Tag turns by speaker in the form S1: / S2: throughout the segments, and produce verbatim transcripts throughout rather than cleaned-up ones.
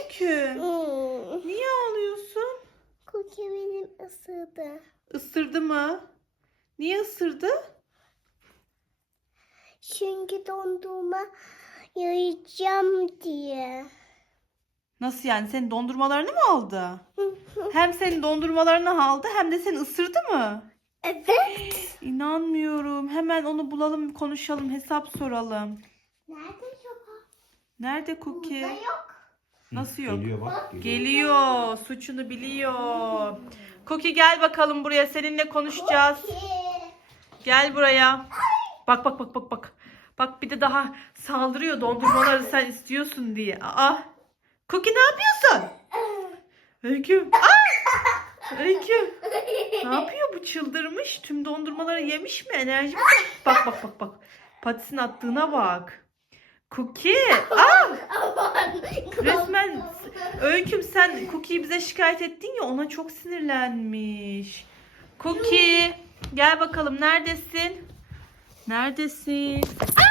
S1: Öykü?
S2: Hmm.
S1: Niye ağlıyorsun?
S2: Cookie benim ısırdı.
S1: Isırdı mı? Niye ısırdı?
S2: Çünkü dondurma yiyeceğim diye.
S1: Nasıl yani? Senin dondurmalarını mı aldı? Hem senin dondurmalarını aldı hem de seni ısırdı mı?
S2: Evet.
S1: İnanmıyorum. Hemen onu bulalım, konuşalım, hesap soralım.
S2: Nerede sopa?
S1: Nerede Cookie?
S2: Burada yok.
S1: Nasıl yok?
S3: Geliyor bak. Geliyor.
S1: Geliyor. Suçunu biliyor. Cookie gel bakalım buraya. Seninle konuşacağız.
S2: Cookie.
S1: Gel buraya. Bak bak bak bak bak. Bak bir de daha saldırıyor dondurmaları sen istiyorsun diye. Aa. Cookie ne yapıyorsun? Öykü. Aa! Öykü. Ne yapıyor bu, çıldırmış? Tüm dondurmaları yemiş mi? Enerji mi? Bak bak bak bak. Patis'in attığına bak. Cookie. Aa!
S2: Aman.
S1: Resmen Öyküm sen Cookie'yi bize şikayet ettin ya, ona çok sinirlenmiş. Cookie gel bakalım, neredesin? Neredesin?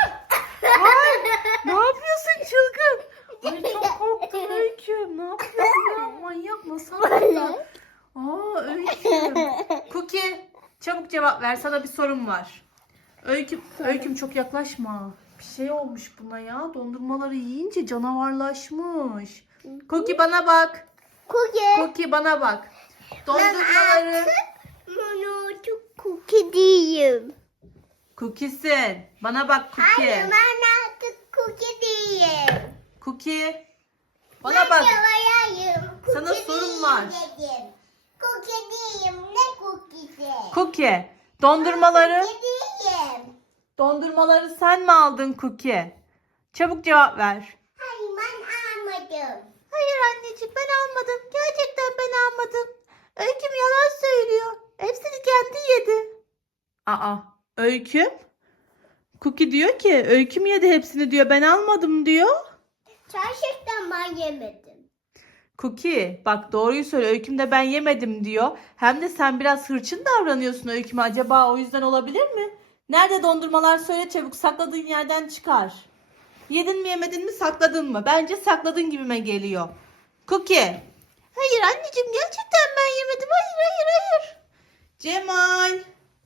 S1: Ay, ne yapıyorsun çılgın? Ay çok korktum Öyküm. Ne yapıyorsun ya? Manyak nasıl yaptın? Aa Öyküm. Cookie çabuk cevap ver, sana bir sorum var. Öyküm, Öyküm çok yaklaşma. Bir şey olmuş buna ya. Dondurmaları yiyince canavarlaşmış. Cookie bana bak.
S2: Cookie.
S1: Cookie bana bak. Dondurmaları.
S2: Bunu çok cookie değilim.
S1: Cookie'sin. Bana bak Cookie.
S2: Hayır ben artık cookie değilim.
S1: Cookie. Bana bak.
S2: Hayır.
S1: Sana sorum var.
S2: Dedim. Cookie değilim. Ne cookie'si?
S1: Cookie. Dondurmaları.
S2: Cookie değilim.
S1: Dondurmaları sen mi aldın Cookie? Çabuk cevap ver.
S2: Hayır ben almadım.
S1: Hayır anneciğim, ben almadım. Gerçekten ben almadım. Öyküm yalan söylüyor. Hepsini kendi yedi. Aa, Öyküm? Cookie diyor ki Öyküm yedi hepsini diyor. Ben almadım diyor.
S2: Gerçekten ben yemedim.
S1: Cookie bak, doğruyu söyle. Öyküm de ben yemedim diyor. Hem de sen biraz hırçın davranıyorsun Öyküm'e. Acaba o yüzden olabilir mi? Nerede dondurmalar, söyle çabuk. Sakladığın yerden çıkar. Yedin mi yemedin mi, sakladın mı? Bence sakladın gibime geliyor. Cookie. Hayır anneciğim, gerçekten ben yemedim. Hayır hayır hayır. Cemal.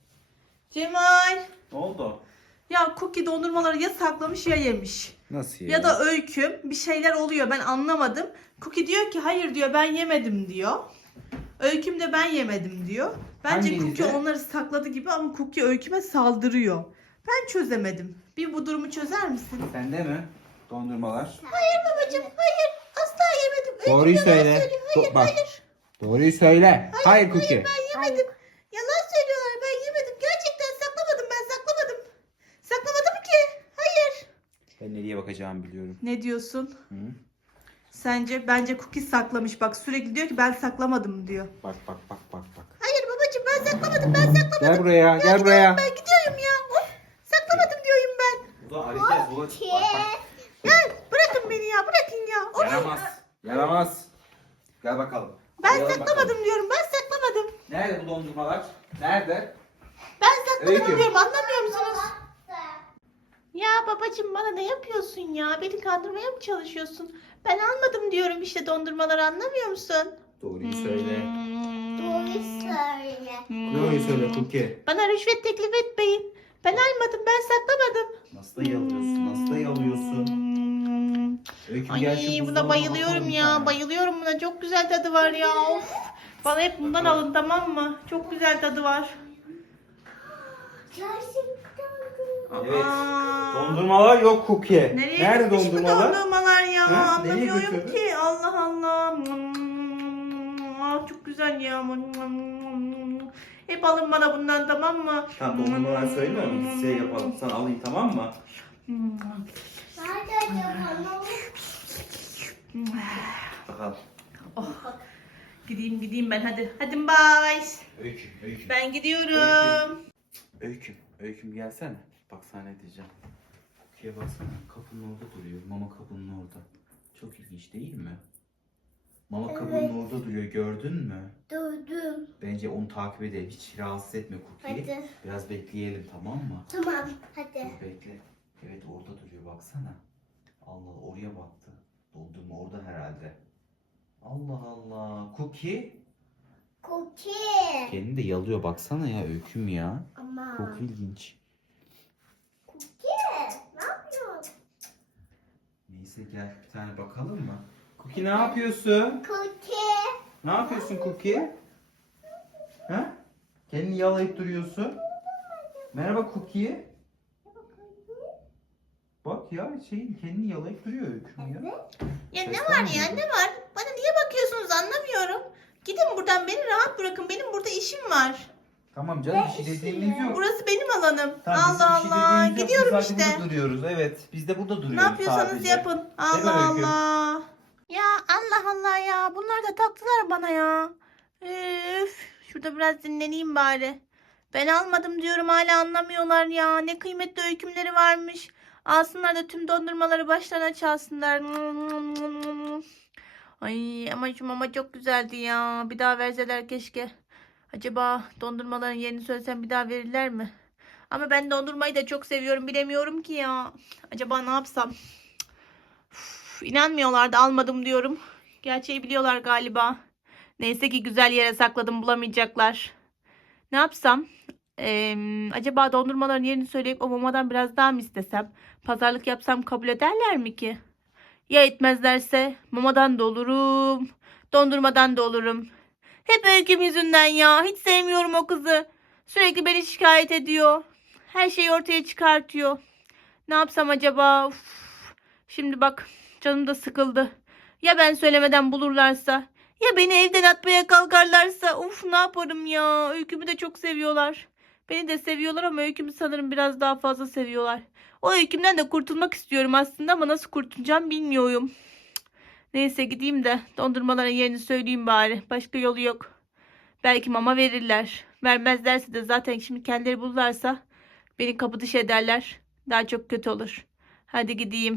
S1: Cemal.
S3: Ne oldu?
S1: Ya Cookie dondurmaları ya saklamış ya yemiş.
S3: Nasıl ya?
S1: Ya da Öyküm, bir şeyler oluyor, ben anlamadım. Cookie diyor ki hayır diyor, ben yemedim diyor. Öyküm de ben yemedim diyor. Bence
S3: Hanginize?
S1: Cookie onları sakladı gibi ama Cookie Öyküm'e saldırıyor. Ben çözemedim. Bir bu durumu çözer misin?
S3: Sende mi? Dondurmalar.
S1: Hayır babacığım, hayır. Asla yemedim. Öyküm
S3: Doğruyu
S1: yalan
S3: söyle.
S1: söylüyor.
S3: Do-
S1: Hayır,
S3: bak.
S1: hayır.
S3: Doğruyu söyle. Hayır, Cookie.
S1: Ben yemedim. Yalan söylüyorlar, ben yemedim. Gerçekten saklamadım, ben saklamadım. Saklamadım ki. Hayır.
S3: Ben nereye bakacağımı biliyorum.
S1: Ne diyorsun?
S3: Hı?
S1: Sence? Bence Cookie saklamış. Bak sürekli diyor ki ben saklamadım diyor.
S3: Bak bak bak bak bak.
S1: Hayır babacığım, ben saklamadım, ben saklamadım.
S3: Gel buraya, gel buraya.
S1: Ben gidiyorum ya. Of, saklamadım diyorum ben.
S3: Bu da arayacağız. Bu da bak bak.
S1: Ya bırakın beni ya, bırakın ya. Of,
S3: Yaramaz. Yaramaz. Gel bakalım.
S1: ben
S3: Arayalım
S1: saklamadım
S3: bakalım.
S1: diyorum, ben saklamadım.
S3: Nerede bu dondurmalar? Nerede?
S1: Ben saklamadım
S3: Öykü.
S1: diyorum, anlamıyor musunuz? Ya babacığım, bana ne yapıyorsun ya? Beni kandırmaya mı çalışıyorsun? Ben almadım diyorum işte dondurmaları, anlamıyor musun?
S3: Doğruyu söyle.
S1: Hmm.
S2: Doğru söyle.
S3: Doğruyu söyle Cookie.
S1: Bana rüşvet teklif etmeyin. Ben almadım, ben saklamadım.
S3: Nasıl da yalıyorsun? Nasıl da yalıyorsun?
S1: Hmm.
S3: Öyküm gel şu
S1: Ay buna
S3: buzdolabına
S1: bayılıyorum
S3: bakalım bir
S1: ya.
S3: tane.
S1: Bayılıyorum buna. Çok güzel tadı var ya. Of. Bana hep bundan alın, tamam mı? Çok güzel tadı var.
S2: Gerçekten.
S3: Evet.
S1: Aa.
S3: Dondurmalar yok Cookie.
S1: Nereye
S3: Nerede
S1: gitmiş bu
S3: dondurmalar?
S1: dondurmalar ya?
S3: Ha? Nereye
S1: Anlamıyorum
S3: götürdün?
S1: ki. Allah Allah. Hmm. Aa, çok güzel ya. Hep alın bana bundan, tamam mı?
S3: Tamam dondurmalar söyle mi? Biz şey yapalım. Sana alayım, tamam mı?
S1: Hmm.
S2: Nerede yapalım?
S3: Bakalım.
S1: Oh. Gideyim gideyim ben, hadi. Hadi bye.
S3: Öyküm, öyküm.
S1: Ben gidiyorum.
S3: Öyküm, öyküm gelsene. Bak sana ne diyeceğim. Cookie'ye baksana. Kapının orada duruyor. Mama kapının orada. Çok ilginç değil mi? Mama
S2: Evet.
S3: kapının orada duruyor. Gördün mü?
S2: Durdum.
S3: Bence onu takip edelim. Hiç rahatsız etme Cookie'yi.
S2: Hadi.
S3: Biraz bekleyelim, tamam mı?
S2: Tamam. Hadi.
S3: Dur bekle. Evet orada duruyor baksana. Allah Allah, oraya baktı. Dondurma orada herhalde. Allah Allah. Cookie.
S2: Cookie.
S3: Kendini de yalıyor baksana ya Öyküm ya.
S2: Ama.
S3: Çok ilginç.
S2: Cookie. Ne yapıyorsun?
S3: Neyse gel bir tane bakalım mı? Cookie ne yapıyorsun?
S2: Cookie.
S3: Ne yapıyorsun Cookie? Ha? Kendini yalayıp duruyorsun. Merhaba Cookie. Bak ya şey kendini yalayıp duruyor Öyküm ya.
S1: Ya ne
S3: Sesler
S1: var
S3: mi
S1: ya
S3: geliyor?
S1: ne var? Bana niye bakıyorsunuz anlamıyorum. Gidin buradan, beni rahat bırakın. Benim burada işim var.
S3: Tamam canım bir şey dediğimiz yok.
S1: Burası benim alanım.
S3: Tamam, bizim
S1: Allah
S3: bir şey
S1: Allah.
S3: dediğimiz yok.
S1: Gidiyorum
S3: Biz sadece
S1: işte.
S3: burada duruyoruz. Evet biz de burada duruyoruz
S1: Ne yapıyorsanız
S3: sadece.
S1: yapın.
S3: Değil mi
S1: Allah
S3: Öykü?
S1: Allah. Ya Allah Allah ya. Bunlar da taktılar bana ya. Üf. Şurada biraz dinleneyim bari. Ben almadım diyorum, hala anlamıyorlar ya. Ne kıymetli öykümleri varmış. Alsınlar da tüm dondurmaları başlarına çalsınlar. Ay ama şu mama çok güzeldi ya. Bir daha verseler keşke. Acaba dondurmaların yerini söylesem bir daha verirler mi? Ama ben dondurmayı da çok seviyorum. Bilemiyorum ki ya. Acaba ne yapsam? Uf, inanmıyorlar da almadım diyorum. Gerçeği biliyorlar galiba. Neyse ki güzel yere sakladım, bulamayacaklar. Ne yapsam? Ee, acaba dondurmaların yerini söyleyip o mamadan biraz daha mı istesem? Pazarlık yapsam kabul ederler mi ki? Ya etmezlerse mamadan da olurum. Dondurmadan da olurum. Hep Öyküm yüzünden ya. Hiç sevmiyorum o kızı. Sürekli beni şikayet ediyor. Her şeyi ortaya çıkartıyor. Ne yapsam acaba? Uf. Şimdi bak canım da sıkıldı. Ya ben söylemeden bulurlarsa? Ya beni evden atmaya kalkarlarsa? Uf ne yaparım ya? Öykümü de çok seviyorlar. Beni de seviyorlar ama Öykümü sanırım biraz daha fazla seviyorlar. O Öykümden de kurtulmak istiyorum aslında ama nasıl kurtulacağım bilmiyorum. Neyse gideyim de dondurmaların yerini söyleyeyim bari. Başka yolu yok. Belki mama verirler. Vermezlerse de zaten şimdi kendileri bulurlarsa beni kapı dışı ederler. Daha çok kötü olur. Hadi gideyim.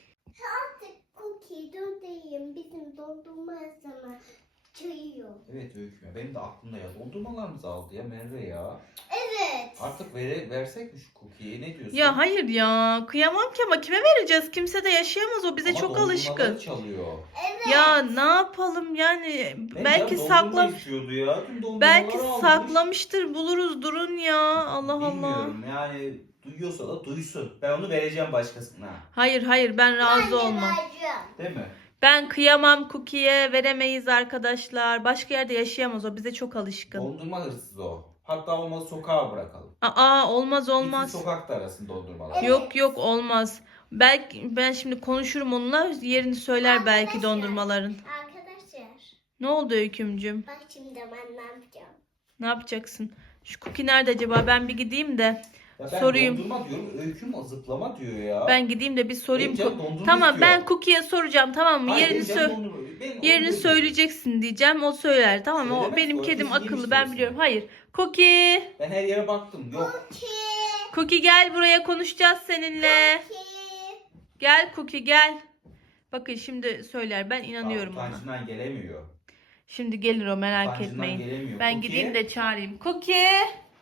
S2: Artık Cookie döndeyim. Bizim dondurma zaman çayıyor.
S3: Evet Öyküm ya benim de aklımda ya. Dondurmalarımızı aldı ya Merve ya.
S2: Evet.
S3: Artık vere, versek mi şu cookie'yi ne diyorsun?
S1: Ya hayır ya. Kıyamam ki ama kime vereceğiz? Kimse de yaşayamaz. O bize
S3: Ama
S1: çok
S3: dondurmaları
S1: alışkın.
S3: çalıyor.
S2: Evet.
S1: Ya ne yapalım yani?
S3: Ne
S1: Belki
S3: ya,
S1: saklam
S3: dondurma istiyordu ya. Tüm dondurmaları
S1: belki
S3: almış.
S1: saklamıştır. Buluruz, durun ya. Allah Allah.
S3: Bilmiyorum yani duyuyorsa da duysun. Ben onu vereceğim başkasına.
S1: Hayır hayır, ben razı olmam.
S2: Vereceğim.
S3: Değil mi?
S1: Ben kıyamam Cookie'ye, veremeyiz arkadaşlar. Başka yerde yaşayamaz, o bize çok alışkın.
S3: Dondurma hırsızı o. Hatta olmazsa sokağa bırakalım.
S1: Aa olmaz olmaz.
S3: Gitsin sokakta arasın dondurmalar.
S1: Yok yok olmaz. Belki ben şimdi konuşurum onunla, yerini söyler belki
S2: Arkadaşlar.
S1: dondurmaların.
S2: Arkadaşlar.
S1: Ne oldu Öykümcüm?
S2: Bak şimdi ben ne yapacağım?
S1: Ne yapacaksın? Şu Cookie nerede acaba? Ben bir gideyim de
S3: Ya ben
S1: sorayım.
S3: dondurma diyorum, öyküm zıplama diyor ya.
S1: Ben gideyim de bir sorayım.
S3: Benim canım dondurma
S1: Tamam
S3: istiyor.
S1: ben Cookie'ye soracağım, tamam mı?
S3: Hayır,
S1: Yerini
S3: benim canım
S1: sö
S3: dondurma- benim onu
S1: yerini
S3: diyorum.
S1: söyleyeceksin diyeceğim. O söyler, tamam mı? O
S3: Söylemez,
S1: benim
S3: o
S1: kedim
S3: kesin
S1: akıllı,
S3: yemiştir
S1: ben
S3: hepsini.
S1: biliyorum. Hayır. Cookie.
S3: Ben her yere baktım. Yok.
S2: Cookie.
S1: Cookie gel buraya, konuşacağız seninle.
S2: Cookie.
S1: Gel Cookie gel. Bakın şimdi söyler, ben inanıyorum ona.
S3: Utancından gelemiyor.
S1: Şimdi gelir o, merak
S3: Utancından
S1: etmeyin.
S3: gelemiyor.
S1: Ben
S3: Cookie.
S1: gideyim de çağırayım. Cookie.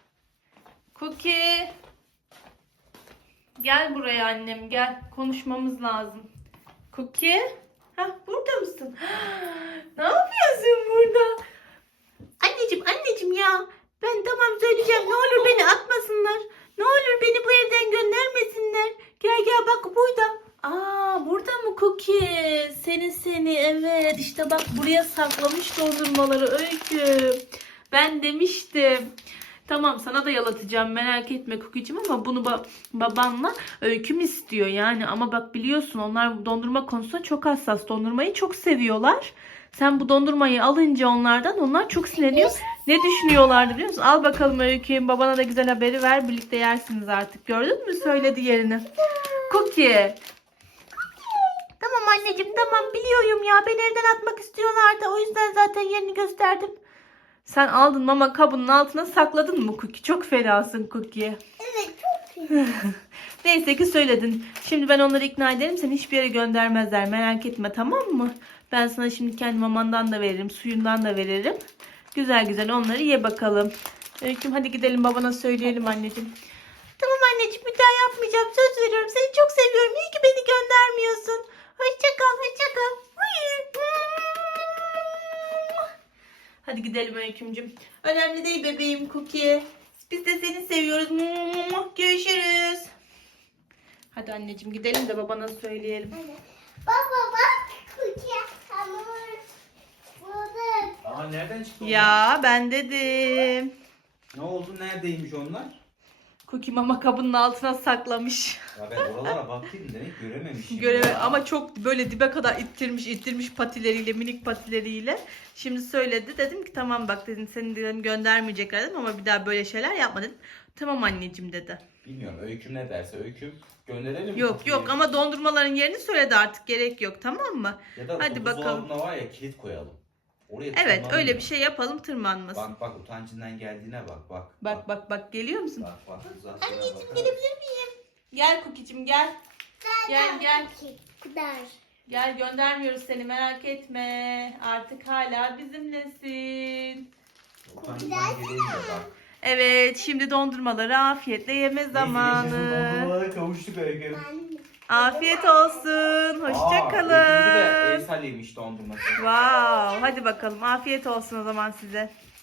S1: Cookie. Gel buraya annem gel. Konuşmamız lazım. Cookie. Hah burada mısın? Ne yapıyorsun burada? Anneciğim anneciğim ya. Ben tamam söyleyeceğim. Ne olur beni atmasınlar. Ne olur beni bu evden göndermesinler. Gel gel bak burada. Aa burada mı Cookie? Seni seni evet. İşte bak buraya saklamış dondurmaları Öykü. Ben demiştim. Tamam sana da yalatacağım, merak etme Cookie'cim, ama bunu ba- babanla Öyküm istiyor yani. Ama bak biliyorsun onlar dondurma konusunda çok hassas. Dondurmayı çok seviyorlar. Sen bu dondurmayı alınca onlardan onlar çok sinirleniyor. Ne düşünüyorlardı biliyor musun? Al bakalım Öyküm, babana da güzel haberi ver, birlikte yersiniz artık. Gördün mü söyledi yerini. Cookie. Tamam anneciğim tamam biliyorum ya, beni evden atmak istiyorlardı. O yüzden zaten yerini gösterdim. Sen aldın mama kabının altına sakladın mı Cookie? Çok fenasın Cookie.
S2: Evet çok iyi.
S1: Neyse ki söyledin. Şimdi ben onları ikna ederim. Seni hiçbir yere göndermezler. Merak etme, tamam mı? Ben sana şimdi kendi mamandan da veririm. Suyundan da veririm. Güzel güzel onları ye bakalım. Öyküm hadi gidelim babana söyleyelim anneciğim. Tamam anneciğim, bir daha yapmayacağım. Söz veriyorum. Seni çok seviyorum. İyi ki beni göndermiyorsun. Hoşça kal, hoşça kal. gidelim Öykümcüm. Önemli değil bebeğim Cookie. Biz de seni seviyoruz. Görüşürüz. Hadi anneciğim gidelim de babana söyleyelim.
S2: Baba bak kuki hamur. Buldum.
S3: Aa nereden çıktı onlar?
S1: Ya ben dedim.
S3: Ne oldu? Neredeymiş onlar?
S1: Cookie mama kabının altına saklamış.
S3: Ya ben oralara baktım da hiç görememişim.
S1: Göreve
S3: ya.
S1: ama çok böyle dibe kadar ittirmiş ittirmiş patileriyle, minik patileriyle. Şimdi söyledi, dedim ki tamam bak dedim, seni dedim göndermeyecekler dedim ama bir daha böyle şeyler yapma dedim. Tamam anneciğim dedi.
S3: Bilmiyorum Öyküm ne derse. Öyküm gönderelim mi?
S1: Yok
S3: kutuyu?
S1: yok ama dondurmaların yerini söyledi, artık gerek yok, tamam mı?
S3: Ya da
S1: Hadi
S3: o
S1: bakalım.
S3: buzdolabına var ya kilit koyalım. Oraya
S1: Evet
S3: tırmanalım
S1: öyle
S3: ya.
S1: bir şey yapalım, tırmanmasın.
S3: Bak bak utancından geldiğine bak bak.
S1: Bak bak bak, geliyor musun?
S3: Bak bak. uzak
S1: Anneciğim
S3: bakar
S1: gelebilir miyim? Gel Cookie'cim gel. Gel, gel.
S2: Kudar.
S1: Gel, göndermiyoruz seni, merak etme. Artık hala bizimlesin.
S3: mısın? Utancından geleyim de bak.
S1: Evet, şimdi dondurmaları afiyetle yeme zamanı.
S3: Dondurmalara kavuştuk Öyküm.
S1: Afiyet olsun. Hoşça
S3: Aa,
S1: kalın.
S3: Öyküm'de de el sallemiş dondurması.
S1: Wow, hadi bakalım. Afiyet olsun o zaman size.